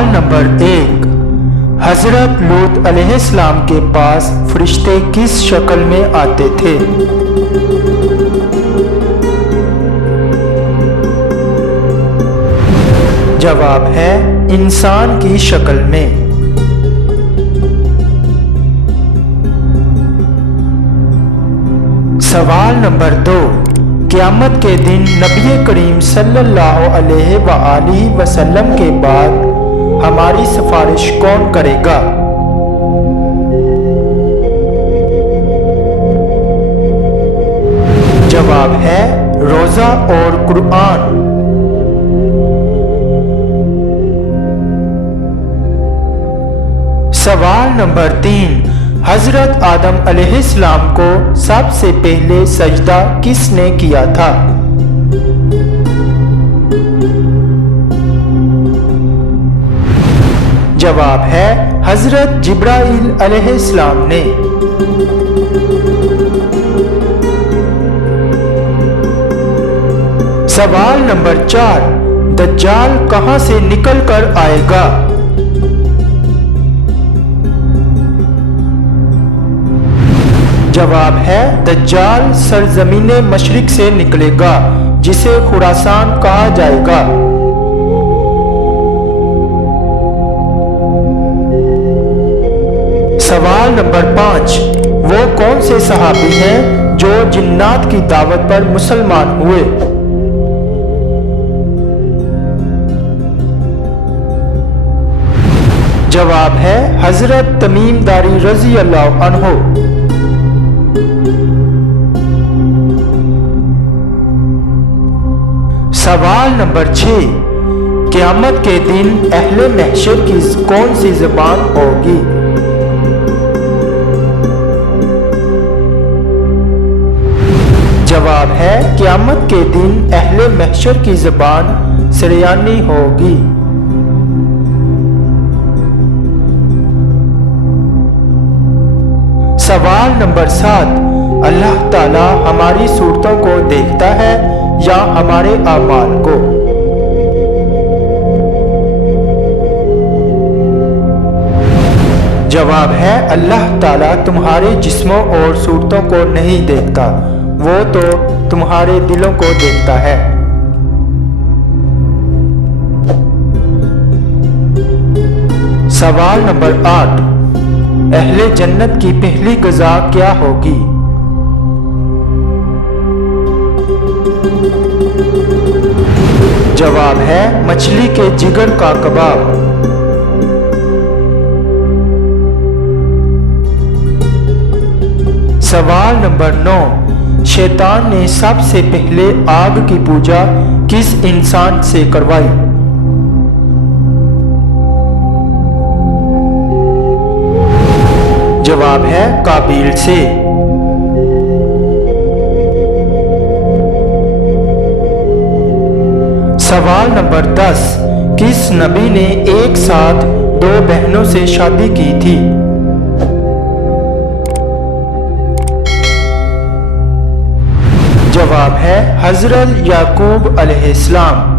सवाल नंबर 1। हजरत लूत अलैहिस्सलाम के पास फरिश्ते किस शक्ल में आते थे? जवाब है इंसान की शक्ल में। सवाल नंबर 2। क़यामत के दिन नबी करीम सल्लल्लाहु अलैहि वसल्लम के बाद हमारी सिफारिश कौन करेगा? जवाब है रोज़ा और कुरान। सवाल नंबर 3। हजरत आदम अलैहिस्सलाम को सबसे पहले सजदा किसने किया था? जवाब है हजरत जिब्राइल अलैहिस्सलाम ने। सवाल नंबर 4। दज्जाल कहां से निकल कर आएगा? जवाब है दज्जाल सरजमीने मशरिक से निकलेगा जिसे खुरासान कहा जाएगा। सवाल नंबर 5। वो कौन से सहाबी हैं जो जिन्नात की दावत पर मुसलमान हुए? जवाब है हजरत तमीम दारी रज़ी अल्लाह अन्हु। सवाल नंबर 6। क़यामत के दिन अहले महशर की कौन सी ज़बान होगी? जवाब है क़यामत के दिन अहले महशर की ज़बान सरयानी होगी। सवाल नंबर 7। अल्लाह ताला हमारी सूरतों को देखता है या हमारे आमाल को? जवाब है अल्लाह ताला तुम्हारे जिस्मों और सूरतों को नहीं देखता, वो तो तुम्हारे दिलों को देखता है। सवाल नंबर 8। अहले जन्नत की पहली ग़िज़ा क्या होगी? जवाब है मछली के जिगर का कबाब। सवाल नंबर 9। शैतान ने सबसे पहले आग की पूजा किस इंसान से करवाई? जवाब है काबिल से। सवाल नंबर 10। किस नबी ने एक साथ 2 बहनों से शादी की थी? जवाब है हजरत याकूब अलैहिस्सलाम।